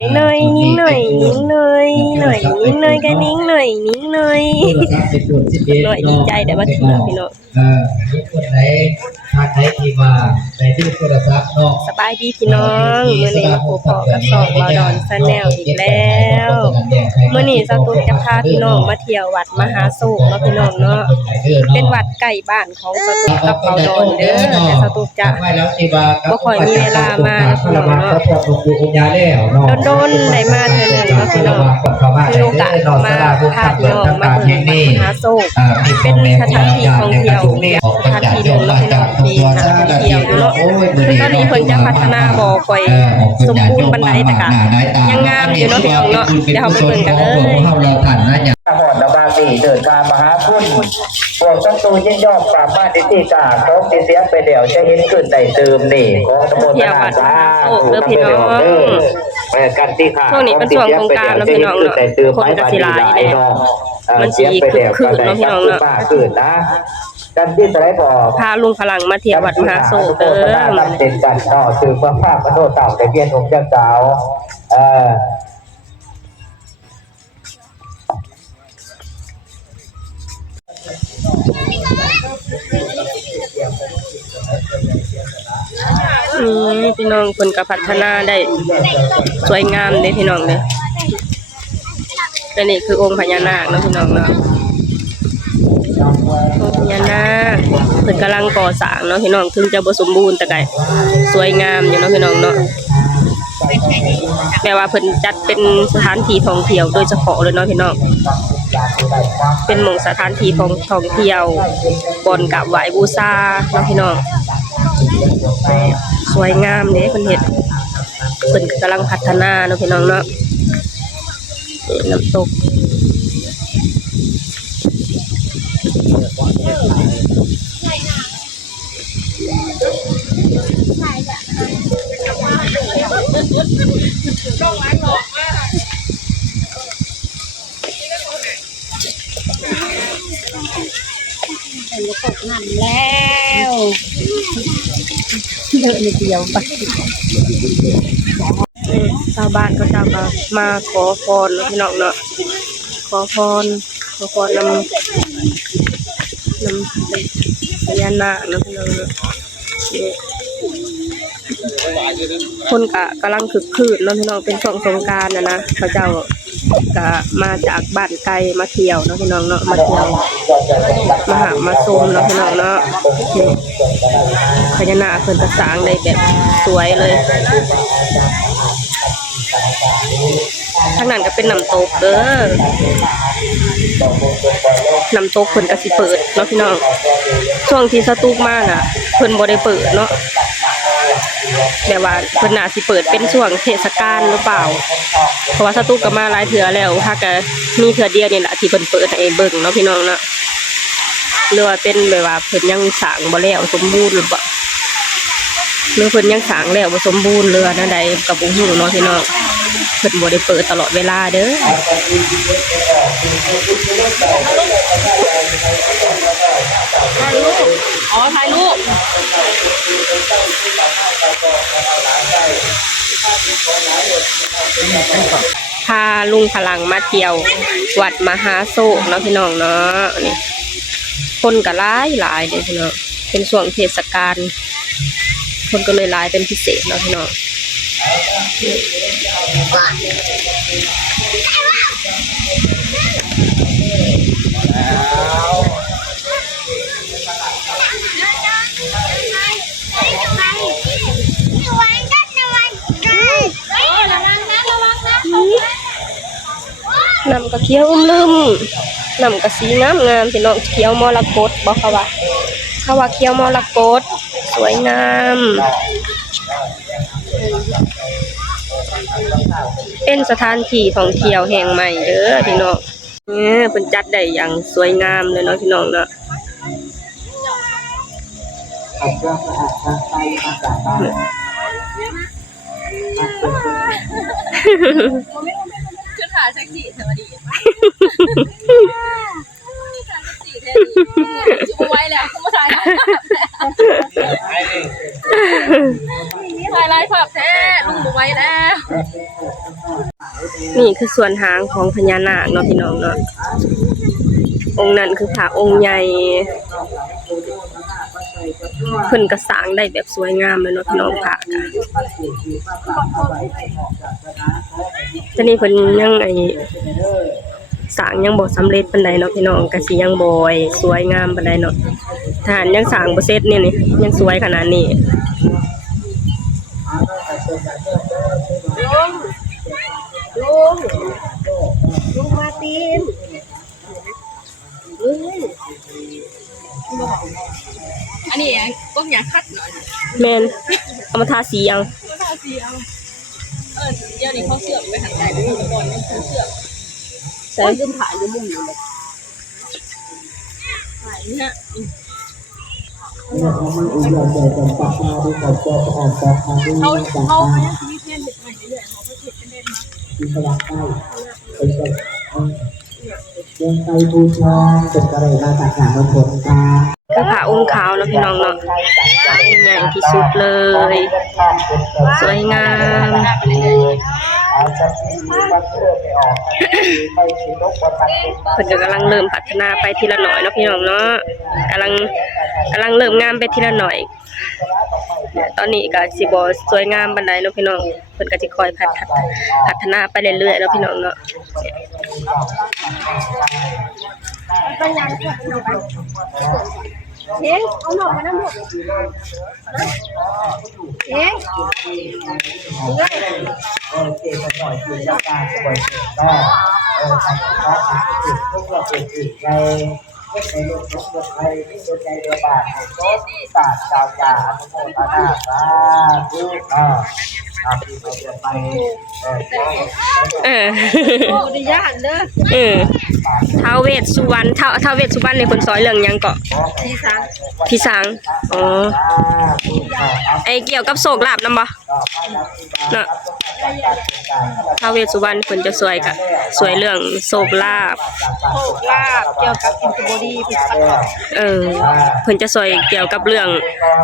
หน่อยนิ้งหน่อยนิ้งหน่อยหน่อยนิ้งหน่อยกันนิ้งหน่อยนิ้งหน่อยหน่อยดีใจแต่ว่าถึงแล้วพี่น้องคนไหนทางไหนที่มาในที่โทรศัพท์เนาะสบายดีพี่น้องมื้อนี้มาพบกับสองบอดอนชาแนลอีกแล้วมื้อนี้สตูจะพาพี่น้องมาเที่ยววัดมหาโศกเนาะพี่น้องเนาะเป็นวัดใกล้บ้านของสตูกับบอดอนเด้อแต่สตูจะบ่ค่อยมีเวลามาพี่น้องเนาะโดนๆได้มาเทื่อนึงเนาะพี่น้องมีโอกาสมาพาพี่น้องมาเบิ่งวัดมหาโศกเป็นสถานที่ท่องเที่ยวสถานที่ลงเนาะพี่น้องที่นักท่องเที่ยวอยู่เนาะคือตอนนี้เพิ่นจะพัฒนาบ่ค่อยสมบูรณ์ปานใดแต่ก็ยังงามอยู่เนาะพี่น้องเนาะเดี๋ยวเราไปเบิ่งกันเลยหอดระบาดีเดินทางมหาคุณพวกศัตรูยิ่งยอดปราบมาดิที่กาเขาเสียไปเดี๋ยวจะเห็นขึ้นในเติมนี่ของตำบลนาซาเด้อพี่น้องกันที่ขาช่วงนี้เป็นช่วงสงกรานต์เนาะพี่น้องเนาะคนก็สิหลายแน่มันสิคึกๆเนาะพี่น้องเนาะกันที่สไลด์บอกพาลุงพลังมาเที่ยววัดมหาโศกเด้อเป็นกันเนาะคือเมื่อภาพพระโทษเต่าในเบี้ยนองค์เจ้าสาวพี่น้องคนก็พัฒนาได้สวยงามเลยพี่น้องเลยอันนี้คือองค์พญานาคเนาะพี่น้องเนาะองค์พญานาคเพิ่นกำลังก่อสร้างเนาะพี่น้องถึงจะบ่สมบูรณ์แต่ก็สวยงามอยู่เนาะพี่น้องเนาะแม้ว่าเพิ่นจัดเป็นสถานที่ท่องเที่ยวโดยเฉพาะเลยเนาะพี่น้องเป็นหม่องสถานที่ท่องเที่ยวบ่อนกราบไหว้บูชาเนาะพี่น้องสวยงามเด้เพิ่นเฮ็ดเพิ่นกำลังพัฒนาเนาะพี่น้องเนาะน้ำตกตกน้ำแล้วเดินเดียวไปชาวบ้านเขาจะมาขอพรพี่น้องเนาะขอพรนำพญานาคนะพี่น้องเนาะคนกำลังคึกคืนเนาะพี่น้องเป็นช่วงสงกรานต์นะเขาเจ้าก็มาจากบ้านไกลมาเที่ยวเนาะพี่น้องเนาะมาเที่ยวมาหามาชมเนาะพี่น้องเนาะพญานาคเพิ่นจะสร้างได้แบบสวยเลยทางนั้นก็เป็นน้ำตกเด้อน้ำตกเพิ่นก็สิเปิดเนาะพี่น้องช่วงที่สตูกมากอ่ะเพิ่นบ่ได้เปิดเนาะแต่ว่าเพิ่นน่าสิเปิดเป็นช่วงเทศกาลหรือเปล่าเพราะว่าสตูกก็มาหลายเทื่อแล้วถ้าก็มีเทื่อเดียวนี่แหละที่เพิ่นเปิดให้เบิ่งเนาะพี่น้องเนาะหรือว่าเป็นแบบว่าเพิ่นยังสร้างบ่แล้วสมบูรณ์หรือเปล่าหรือเพิ่นยังสร้างแล้วบ่สมบูรณ์หรือนั่นใดก็บ่ฮู้เนาะพี่น้องเพิ่นบ่ได้เปิดตลอดเวลาเด้อถ่ายรูปพาลุงพลังมาเที่ยววัดมหาโศกเนาะพี่น้องเนาะนี่คนก็หลายเด้อพี่น้องเป็นช่วงเทศกาลคนก็เลยหลายเป็นพิเศษเนาะพี่น้องน้ำกะเขียวลืมน้ำกะสีงามพี่น้องเขียวมรกตบอกเขาว่าเขียวมรกตสวยงามเป็นสถานที่ท่องเที่ยวแห่งใหม่เด้อพี่น้องเป็นจัดได้อย่างสวยงามเลยเนาะพี่น้องเนาะคือถ่ายเซ็กซี่เธอดีชูไว้แล้วก็มาถ่ายถ่ายไลฟ์ภาพแท้ลุงบุไว้แล้ว นี่คือส่วนหางของพญานาคเนาะพี่น้องเนาะองค์นั้นคือพระองค์ใหญ่เพิ่นก็สร้างได้แบบสวยงามเลยเนาะพี่น้องพระค่ะทีนี้เพิ่นยังสร้างยังบ่สำเร็จปานใดเนาะพี่น้องก็สิยังบ่สวยงามปานใดเนาะถ้ายังสร้างบ่เสร็จนี่ยังสวยขนาดนี้ลุงมาตีนอันนี้ก็อยากคัดหน่อย แม่นเอามาทาสีเอาก็ทาสีเอาเดี๋ยวนี้เขาเสื่อมไปหันใจไปดูก่อนเขาเสื่อม ใส่ ยืนถ่ายอยู่มุมอยู่เลยถ่ายเนี่ยเขาเนี่ยมีเพื่อนเด็กใหม่เรื่อยๆเขาก็เห็นกันได้มายังไปบูชาเป็นกระไรมาจากหางผลตา คือพระองค์ขาวเนาะพี่น้องเนาะพระองค์ใหญ่ที่สุดเลยสวยงามเพิ่นก็กำลังเริ่มพัฒนาไปทีละหน่อยเนาะพี่น้องเนาะกำลังเริ่มงามไปทีละหน่อยตอนนี้ก็สิบ่สวยงามปานใดเนาะพี่น้องเพิ่นก็สิคอยพัฒนาไปเรื่อยๆเนาะพี่น้องเนาะเอ๊ะเอาหน่อมาน้ำหมดเอ๊ะในโลกของคนไทยที่สนใจเดียวบาทให้โต๊ะศาสตร์ชาวยาอนุโมทนาสาธุที่เราจะไปดิยานเด้อท้าวเวสสุวรรณท้าวเวสสุวรรณในคนซอยเรื่องยังเกาะพี่สังอ๋อไอเกี่ยวกับโศกลาบนำบ่เนาะท้าวเวสสุวรรณคนจะสวยเรื่องโศกลาบเกี่ยวกับอินทบอดีพิพัฒน์เพิ่นจะสวยเกี่ยวกับเรื่อง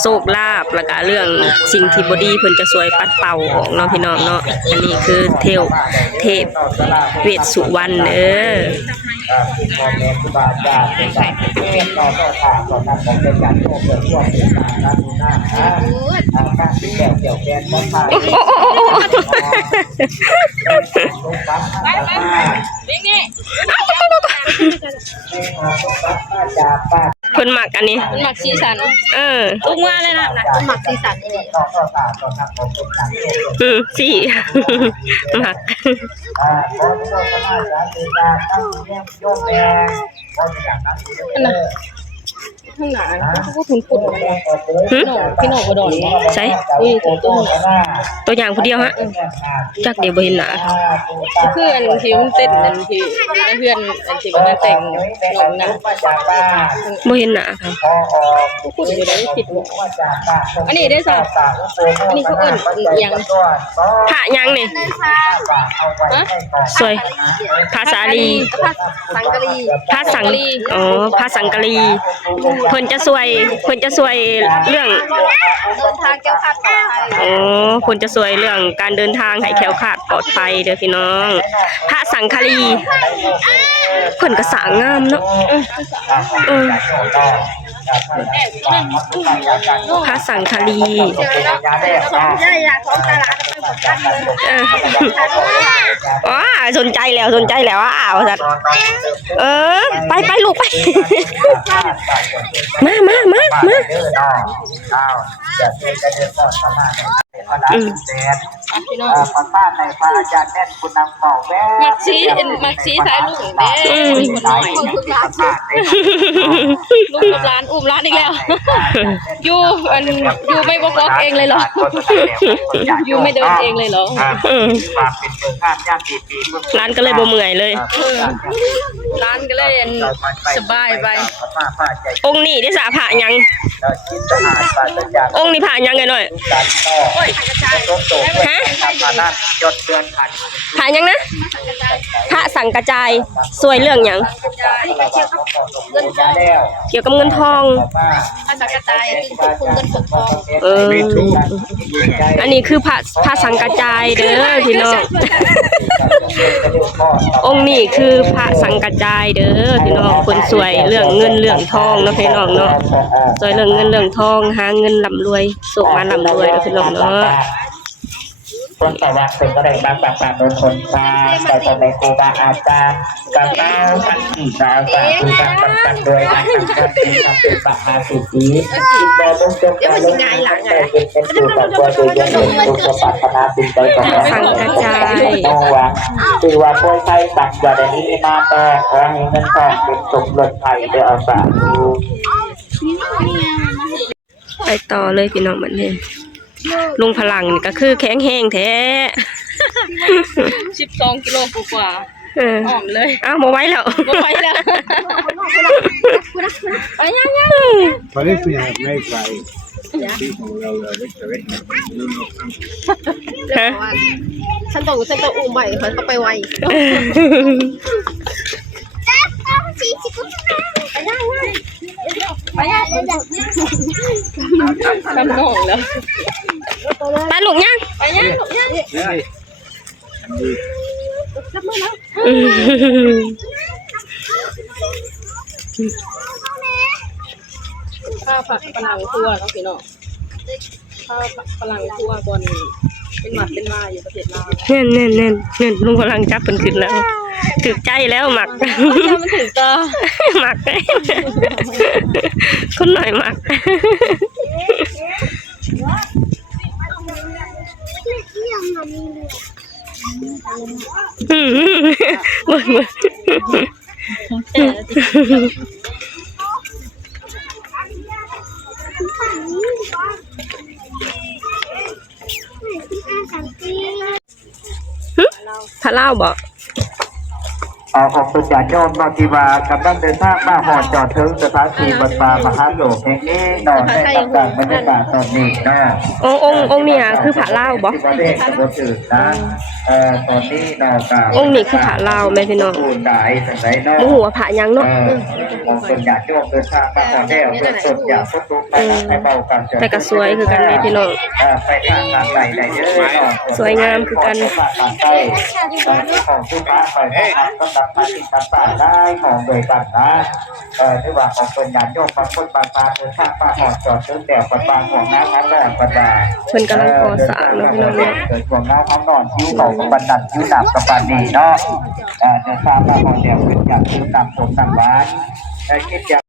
โศกลาบแล้วก็เรื่องสิ่งที่บ่ดีเพิ่นจะสวยปัดเป่าออกเนาะพี่น้องเนาะอันนี้คือเทพเวสสุวรรณพ่อแม่ครูบาอาจารย์เป็นการเรียนต่อค่ะต่อการของเป็นการโชว์เปิดช่วงเป็นการรับหน้าการที่เกี่ยวแกนบ้านไทยเพิ่นมักอันนี้มันหมักสีสันตุ้งว่าเลยนะมันหมักสีสันนี่สีมักข้างหน้าเขาก็ขุ่นพี่หนอกระดอนใช่ตัวอย่างผู้เดียวฮะจักเดี๋ยวบ่เห็นหน้าเพื่อนที่มันเต้นนั่นที่เพื่อนอันที่มันแต่งหนอนน่ะบ่เห็นหน้าค่ะพูดอยู่ได้ผิดอันนี้ได้สอบอันนี้เขาเอิ้นยังพระยังนี่สวยภาษาลีภาษาสังกะลีอ๋อภาษาสังกะลีเพิ่นจะสวยเรื่องเดินทางแก้วขาดปลอดภัยอ๋อเพิ่นจะสวยเรื่องการเดินทางให้แคล้วคลาดปลอดภัยเด้อพี่น้องพระสังฆลีเพิ่นก็สร้างงามเนาะพระสังฆลีอ๋อสนใจแล้วอ้าวสัตว์ไปลูกไปมาพระป้าในพระอาจารย์แน่นคุณนำเป่าแม่มักซีสายลูกเด้คนหน่อยลูกกับร้านอุ้มร้านอีกแล้วอยู่ไม่บล็อกเองเลยเหรออยู่ไม่เดินเองเลยเหรอร้านก็เลยบ่เมื่อยเลยร้านก็เลยสบายไปองค์นี้ได้สาผ่ายังองค์นี้ผ่ายังไงหน่อยฮะผ่ายังนะพระสังกระจายสวยเรื่องยังเกี่ยวกับเงินทองพระสังกระจายคุณเงินสดทองอันนี้คือพระสังกระจายเด้อพี่น้อง องค์นี้คือพระสังกัจจายเด้อพี่น้องคนสวยเรื่องเงินเรื่องทองเนาะพี่น้องเนาะสวยเรื่องเงินเรื่องทองหาเงินร่ำรวยสุขมาร่ำรวยเนาะพี่น้องเนาะ คนสวัสดิ์เป็นก็ได้บางปากปากโดนคนมาแต่ตอนในครูบาอาจารย์กับเต้าทั้งสี่สาวสาวคือการประกันโดยการทำการดีทำเป็นปากมาสุดนี้แต่ลงจบการลงแต่เป็นสู่ต่อตัวโดยยังเห็นลูกจะปรารถนาสิ่งใดก็ขอให้น้องว่าคือว่าพวกไทยตักอย่าได้นี้มาต่อขอให้เงินทองเป็นสมรสไทยเดี๋ยวเอาสาธุ ไปต่อเลยพี่น้องบัดนี้ลุงพลังนี่ก็คือแข็งแห้งแท้ 12 กิโลกว่าอ่อมเลย อ้าวบ่ไหวแล้ว บ่ไปแล้วไปยัง Pareceไม่ไกลที่ของเราเล็กแต่เล็ก ฮะ ฉันต้องอุ้มใหม่เขาไปไวทำน้องแล้ว ไปลูกยัง ไปยังลูกยัง ข้าวผัดฝรั่งคั่วเนาะพี่น้องข้าวผัดฝรั่งคั่วบนเป็นหวัดเป็นลายอยู่ประเทศลาว แน่นลุงพลังจับเพิ่นขึ้นแล้วถึกใจแล้วหมัก มันถึงตา หมักคนหน่อยหมักพระเล่าบอก ของตุจาโยมนอติวากำลังเดินทางมาหอดจอดถึงสถานีบนฟ้ามหาโลกแห่งนี้นอนในต่างบรรยากาศตอนนี้นะ องค์เนี่ยคือพระเล่าบอก ที่ประเทศสมบูรณ์นะตอนนี้นอกจาก องค์นี้คือพระเล่าแม่พี่น้อง ปูนได้สังไหนเนาะ บ่ฮู้ว่าพระหยังเนาะ ของตุจาโยมเดินทางมาหอดแล้วเพื่อสดอยากพบรู้ไปให้เบากัน แต่ก็สวยคือกันแม่พี่น้อง ไปทางทางไหนได้เยอะ สวยงามคือกัน ของผู้ค้าไปก็รับมาติดต่างได้ของโดยกันนะที่ว่าของเป็นญาติโยมบางคนบางตาเดินทางมาหอดจอดซื้อแต่ปัจบางของน้ำทั้งแรกปัจบา เพิ่นกำลังก่อสร้างเนาะพี่น้องเนาะ เกิดของน้ำทั้งนอนคิ้วเขาบันดันคิ้วหนักกับปานดีเนาะเดินทางมาหอดเดียวขึ้นจากคิ้วหนักผมหนักบ้านคิดอยาก